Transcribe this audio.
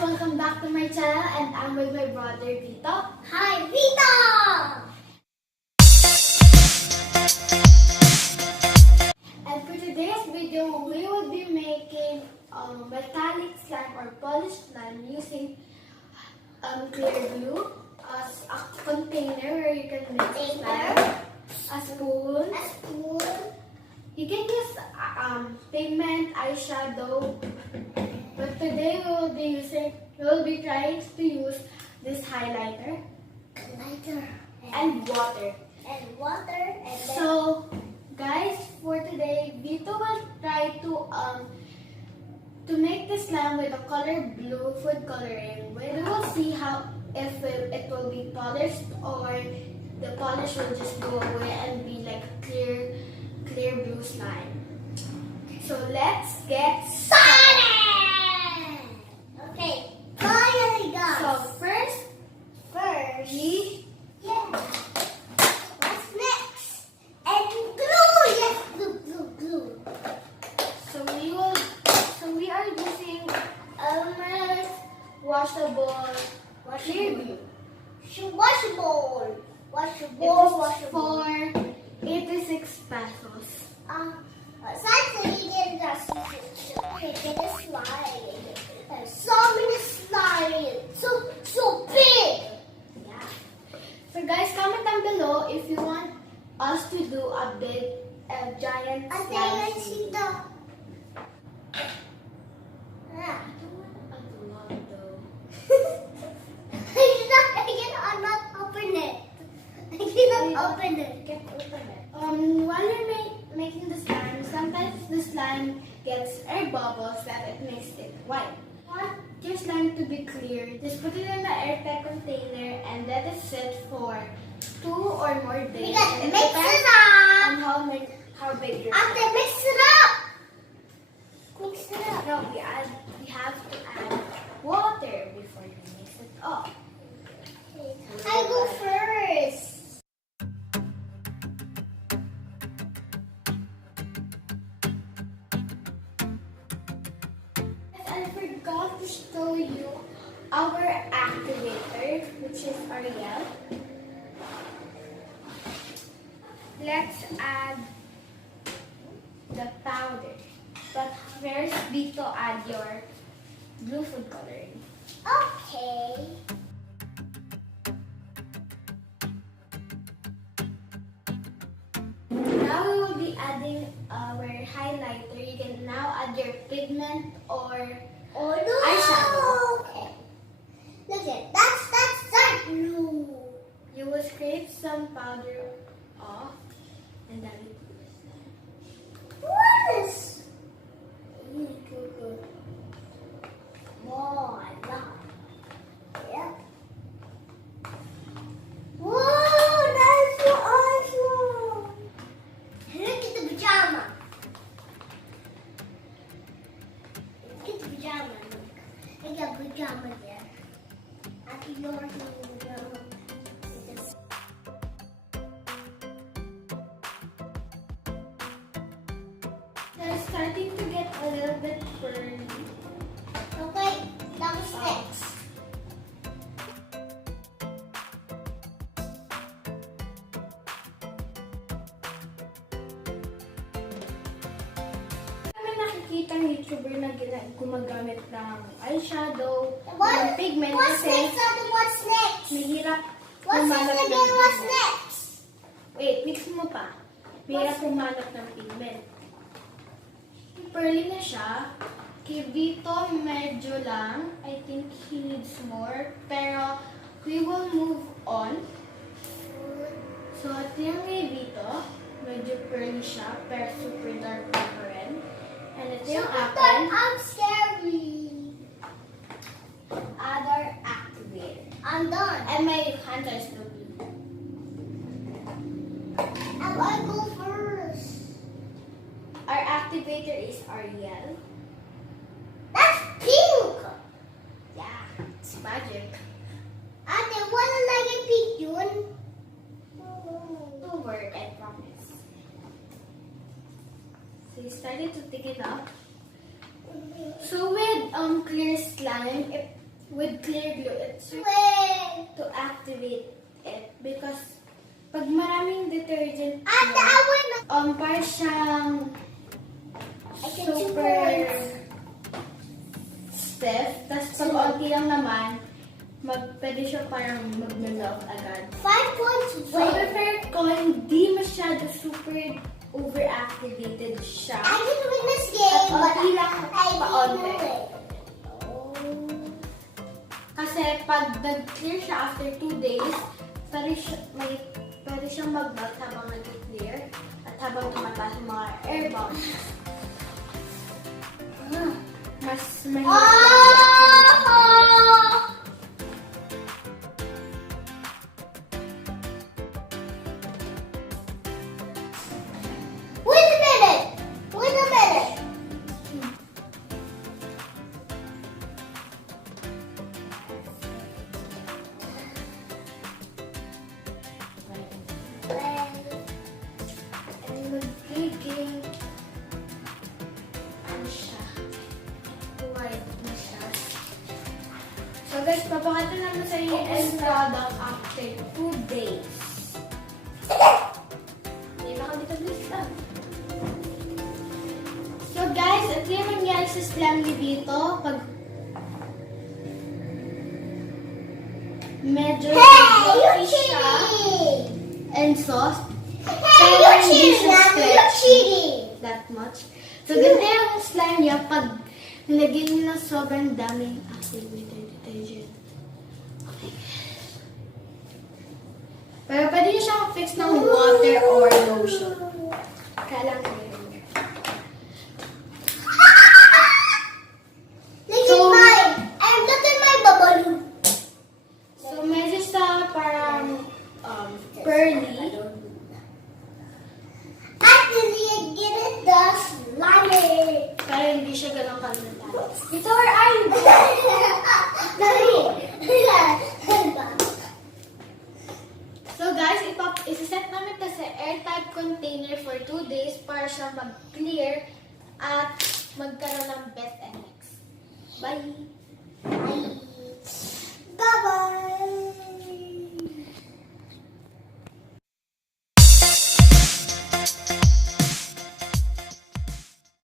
Welcome back to my channel and I'm with my brother Vito. Hi, Vito! And for today's video, we will be making metallic slime or polished slime using clear glue as a container where you can mix slime, a spoon. You can use pigment, eyeshadow, but today we will be trying to use this highlighter and water. So, guys, for today, Vito will try to make the slime with the color blue food coloring. We will see how if it will be polished or the polish will just go away and be like a clear blue slime. So let's get started. Okay, finally guys. So first, What's next? And glue, yes, glue. So we are using Elmer's washable clear glue. Washable. It is for 86 pesos. Sadly, you get a slime. There's so many slime. So big. Yeah. So guys, comment down below if you want us to do a giant I slime. think I see the. I'm not open it. I cannot open it. Can't open it. While you're making the slime, sometimes the slime gets air bubbles that it makes it white. Want your slime to be clear, just put it in the airtight container and let it sit for 2 or more days. We got to It mix depends it up. on how big your After slime is. mix it up. Mix it up. No, we have to add water before you mix it up. I go first. I forgot to show you our activator, which is Ariel. Let's add the powder. But first, Vito, add your blue food coloring. Okay. Now we will be adding our highlighter. You can now add your pigment or eyeshadow. Okay. Look at that's dark blue. You will scrape some powder off and then What is? Oh, I love it. Yeah. Whoa, that's so awesome. Look at the pajama. Look at the pajama. Look. I got pajama there. I think yours is a pajama. they're starting to get a little bit burny. Okay, that was next. Kami nakikita ng YouTuber na gumagamit ng eyeshadow, What? ng pigment What's kasi next? Ate? What's next? mahirap What's next humanap ng again? What's pigment. next? Wait, mix mo pa. Mahirap humanap ng pigment. Pearly na siya. Kay Vito, medyo lang. I think he needs more. Pero, we will move on. So, ito yung kay Vito. Medyo pearly siya, pero super dark pa rin. And ito yung akin. I'm scary. Other activator. I'm done. And my hands are still blue. I go first. Our activator is Ariel. That's pink. Yeah, it's magic. Ate, wala lagi pink yun. To work, I promise. So you started to take it up. So with clear slime, with clear glue, it's Wait. to activate it because pag maraming detergent Ate, glue, I wanna. parang siyang I can super stiff. Tapos pag onti lang naman, pwede siya parang mag-melt agad. 5 points. So, prefer ko hindi masyado super overactivated siya. I can win this At game, but onti lang I paonti. didn't know it. Kasi pag nag-clear siya after 2 days, pwede siyang mag-melt habang nag-clear at habang tumataas yung mga air bubbles. Mas mahirap. Oh! Wait a minute. Wait a minute. And magiging ano siya, white na siya. So guys, papakita namin sa inyo yung end product after 2 days. Hindi na kami tablis lang. So guys, ito yung nangyari sa slime dito. Pag medyo Hey, you're fluffy siya cheating. and soft. Hey, you're cheating, Mommy. You're cheating. That much. So, ganda yung slime niya pag nilagyan niyo ng sobrang daming activated detergent. Oh my gosh. Pero pwede niyo siyang fix ng water or lotion. Kaya lang yun. Look So- at mine. And look at my bubble. So, medyo sa parang pearly. Actually, get it the slimy. Pero hindi siya ganun kaluntan. It's our eye. So guys, isa-set namin kasi airtight container for 2 days para siya mag-clear at magkaroon ng best effects. Bye!